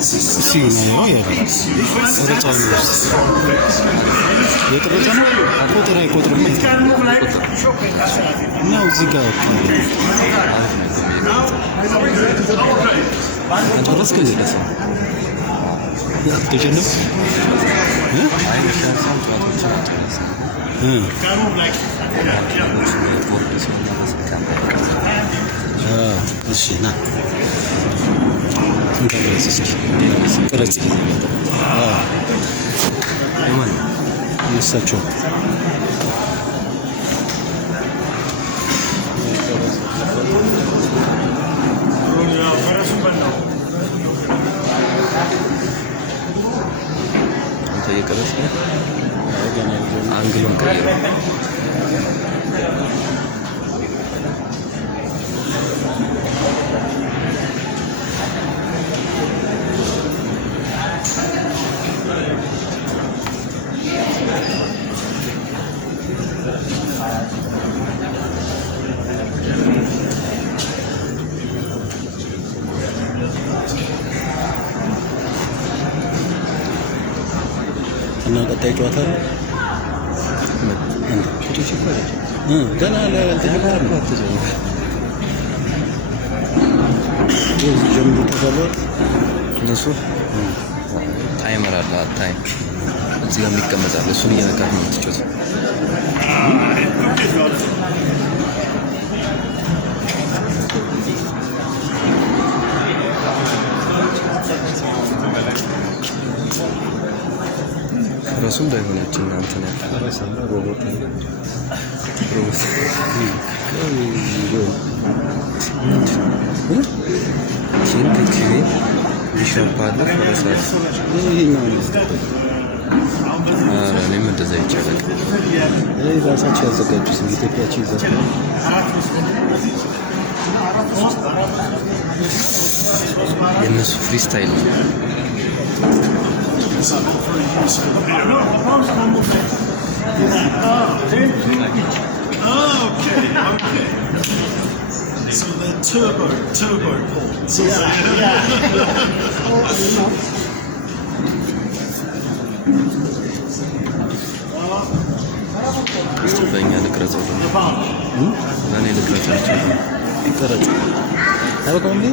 Sì, no, io Sacho. Anglo أنا قد تجواتها ده أنا لا تجواتها ما تجواتها جنب تجوات نصو تايمر على تايم እዚህ ጋር የሚቀመጣል እሱን እየነካህ ነው የምትጮት ራሱ እንዳይሆነች እናንተ ነው ራሳና ሮቦት ይሻባል ፈረሳስ ይሄኛው ነው እኔም እንደዛ ይቻላል ራሳቸው ያዘጋጁት ኢትዮጵያችን ይዘው የነሱ ፍሪስታይል ነው Okay. So they're turbo ports. በእኛ ልቅረጸው ለእኔ ልቅረጻቸው ይቀረጽ ታበቃው እንዴ